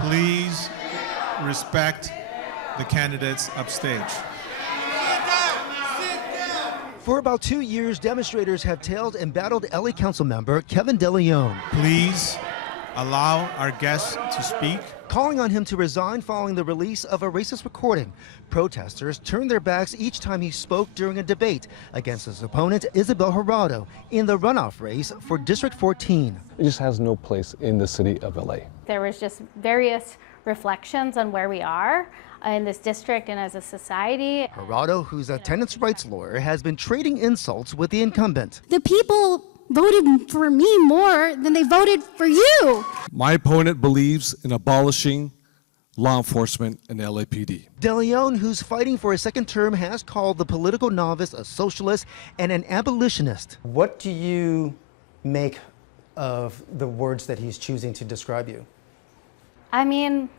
Please respect the candidates upstage. For about 2 years, demonstrators have tailed and battled LA Council member Kevin de León, Please allow our guests to speak. calling on him to resign following the release of a racist recording. Protesters turned their backs each time he spoke during a debate against his opponent, Ysabel Jurado, in the runoff race for District 14. It just has no place in the city of LA. There was just various reflections on where we are in this district and as a society. Jurado, who's a tenants' rights lawyer, has been trading insults with the incumbent. The people voted for me more than they voted for you. My opponent believes in abolishing law enforcement and LAPD. De León, who's fighting for a second term, has called the political novice a socialist and an abolitionist. What do you make of the words that he's choosing to describe you? I mean,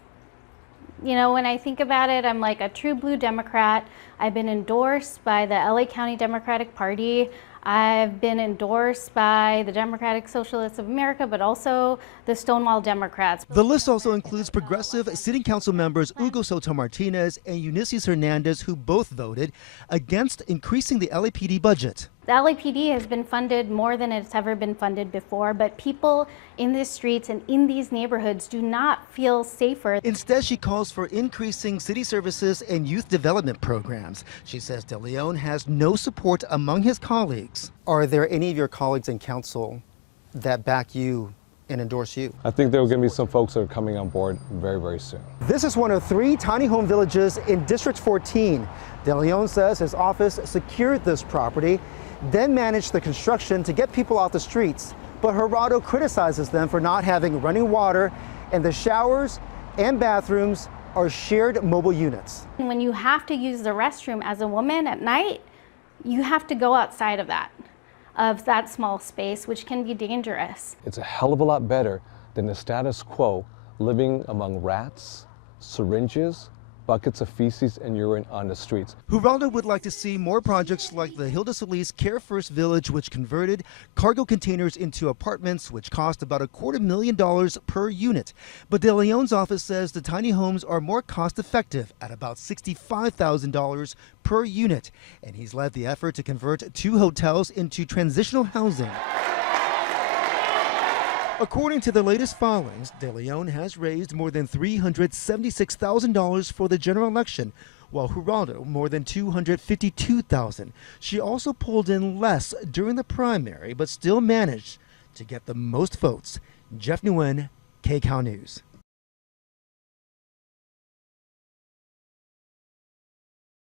you know, when I think about it, I'm like a true blue Democrat. I've been endorsed by the LA County Democratic Party. I've been endorsed by the Democratic Socialists of America, but also the Stonewall Democrats. The list also includes progressive city council members Hugo Soto Martinez and Eunice Hernandez, who both voted against increasing the LAPD budget. The LAPD has been funded more than it's ever been funded before, but people in the streets and in these neighborhoods do not feel safer. Instead, she calls for increasing city services and youth development programs. She says De León has no support among his colleagues. Are there any of your colleagues in council that back you and endorse you? I think there are going to be some folks that are coming on board very, very soon. This is one of 3 tiny home villages in District 14. De León says his office secured this property, then managed the construction to get people off the streets. But Jurado criticizes them for not having running water, and the showers and bathrooms are shared mobile units. When you have to use the restroom as a woman at night, you have to go outside of that small space, which can be dangerous. It's a hell of a lot better than the status quo, living among rats, syringes, buckets of feces and urine on the streets. Jurado would like to see more projects like the Hilda Solis Care First Village, which converted cargo containers into apartments, which cost about $250,000 per unit. But De León's office says the tiny homes are more cost effective at about $65,000 per unit. And he's led the effort to convert 2 hotels into transitional housing. According to the latest filings, De León has raised more than $376,000 for the general election, while Jurado more than $252,000. She also pulled in less during the primary, but still managed to get the most votes. Jeff Nguyen, KCAL News.